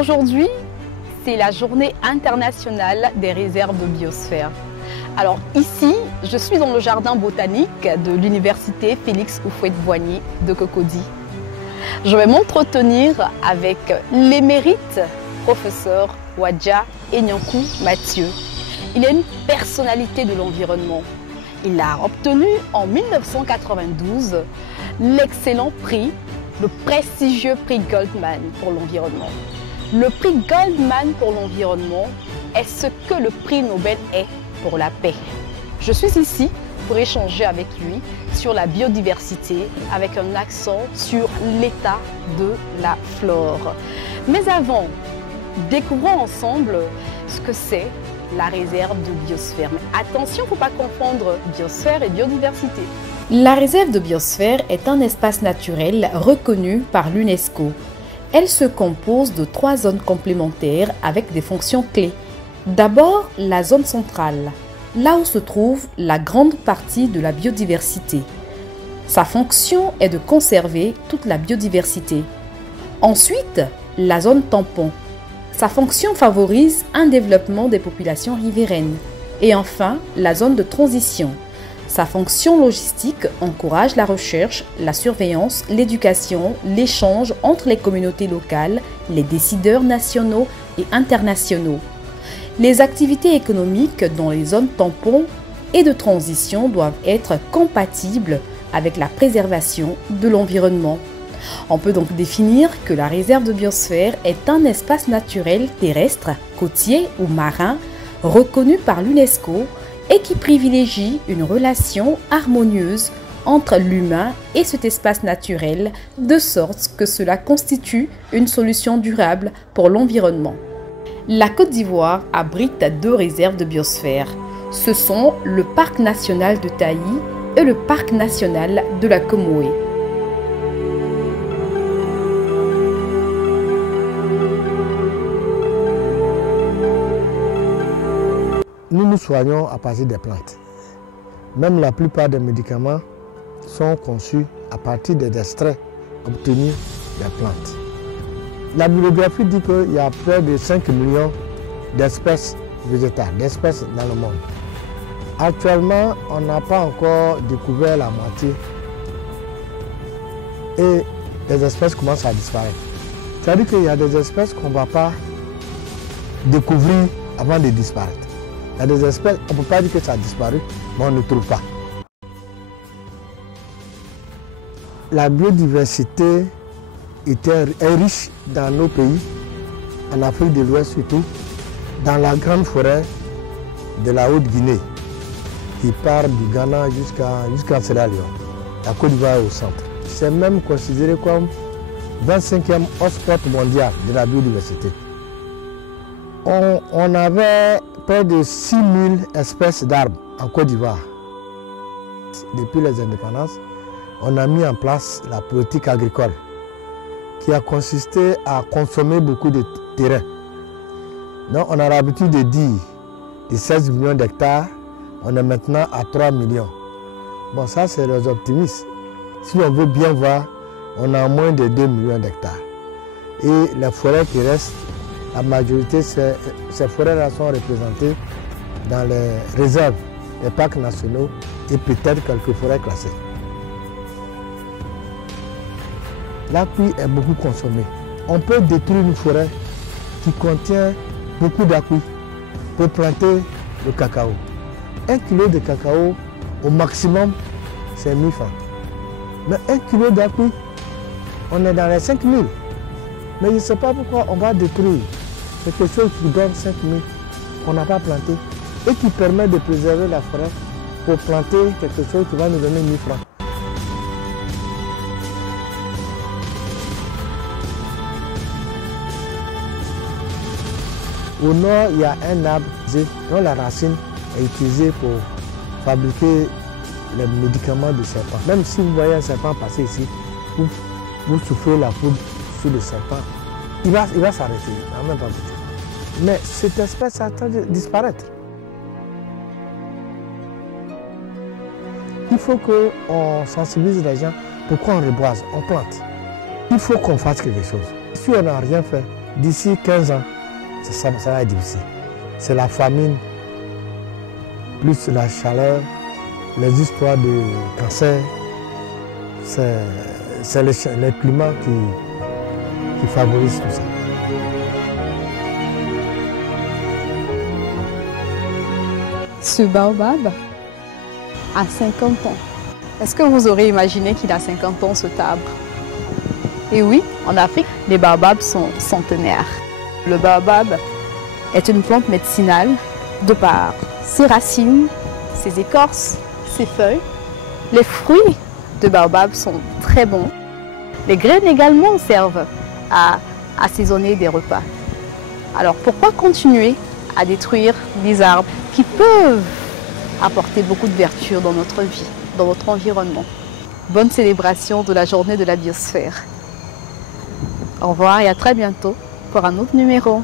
Aujourd'hui, c'est la journée internationale des réserves de biosphère. Alors ici, je suis dans le jardin botanique de l'université Félix Houphouët-Boigny de Cocody. Je vais m'entretenir avec l'émérite professeur Wadja Enyankou Mathieu. Il est une personnalité de l'environnement. Il a obtenu en 1992 l'excellent prix, le prestigieux prix Goldman pour l'environnement. Le prix Goldman pour l'environnement est ce que le prix Nobel est pour la paix. Je suis ici pour échanger avec lui sur la biodiversité avec un accent sur l'état de la flore. Mais avant, découvrons ensemble ce que c'est la réserve de biosphère. Mais attention, il ne faut pas confondre biosphère et biodiversité. La réserve de biosphère est un espace naturel reconnu par l'UNESCO. Elle se compose de 3 zones complémentaires avec des fonctions clés. D'abord, la zone centrale, là où se trouve la grande partie de la biodiversité. Sa fonction est de conserver toute la biodiversité. Ensuite, la zone tampon. Sa fonction favorise un développement des populations riveraines. Et enfin, la zone de transition. Sa fonction logistique encourage la recherche, la surveillance, l'éducation, l'échange entre les communautés locales, les décideurs nationaux et internationaux. Les activités économiques dans les zones tampons et de transition doivent être compatibles avec la préservation de l'environnement. On peut donc définir que la réserve de biosphère est un espace naturel terrestre, côtier ou marin reconnu par l'UNESCO et qui privilégie une relation harmonieuse entre l'humain et cet espace naturel, de sorte que cela constitue une solution durable pour l'environnement. La Côte d'Ivoire abrite 2 réserves de biosphère. Ce sont le Parc national de Taï et le Parc national de la Comoé. Nous nous soignons à partir des plantes. Même la plupart des médicaments sont conçus à partir des extraits obtenus des plantes. La bibliographie dit qu'il y a près de 5 millions d'espèces végétales, d'espèces dans le monde. Actuellement, on n'a pas encore découvert la moitié et les espèces commencent à disparaître. C'est-à-dire qu'il y a des espèces qu'on ne va pas découvrir avant de disparaître. Il y a des espèces, on ne peut pas dire que ça a disparu, mais on ne trouve pas. La biodiversité est riche dans nos pays, en Afrique de l'Ouest surtout, dans la grande forêt de la Haute-Guinée, qui part du Ghana jusqu'à Sierra Leone. La Côte d'Ivoire est au centre. C'est même considéré comme 25e hotspot mondial de la biodiversité. On avait près de 6000 espèces d'arbres en Côte d'Ivoire. Depuis les indépendances, on a mis en place la politique agricole qui a consisté à consommer beaucoup de terrain. Donc on a l'habitude de dire de 16 millions d'hectares, on est maintenant à 3 millions. Bon, ça c'est les optimistes. Si on veut bien voir, on a moins de 2 millions d'hectares. Et les forêts qui restent, la majorité, ces forêts-là sont représentées dans les réserves, les parcs nationaux et peut-être quelques forêts classées. L'appui est beaucoup consommé. On peut détruire une forêt qui contient beaucoup d'appui pour planter le cacao. 1 kilo de cacao, au maximum, c'est 1000 francs. Mais 1 kilo d'appui, on est dans les 5000. Mais je ne sais pas pourquoi on va détruire quelque chose qui donne 5000 qu'on n'a pas planté et qui permet de préserver la forêt pour planter quelque chose qui va nous donner 1000 francs. Au nord, il y a un arbre dont la racine est utilisée pour fabriquer les médicaments de serpent. Même si vous voyez un serpent passer ici, vous soufflez la poudre sur le serpent, il va s'arrêter, il va même pas bouger. Mais cette espèce est en train de disparaître. Il faut qu'on sensibilise les gens. Pourquoi on reboise, on plante. Il faut qu'on fasse quelque chose. Si on n'a rien fait, d'ici 15 ans, ça va être difficile. C'est la famine, plus la chaleur, les histoires de cancer. C'est le climat qui favorise tout ça. Ce baobab a 50 ans. Est-ce que vous aurez imaginé qu'il a 50 ans, ce arbre? Et oui, en Afrique, les baobabs sont centenaires. Le baobab est une plante médicinale de par ses racines, ses écorces, ses feuilles. Les fruits de baobab sont très bons. Les graines également servent à assaisonner des repas. Alors pourquoi continuer à détruire des arbres qui peuvent apporter beaucoup de vertus dans notre vie, dans notre environnement? Bonne célébration de la journée de la biosphère. Au revoir et à très bientôt pour un autre numéro.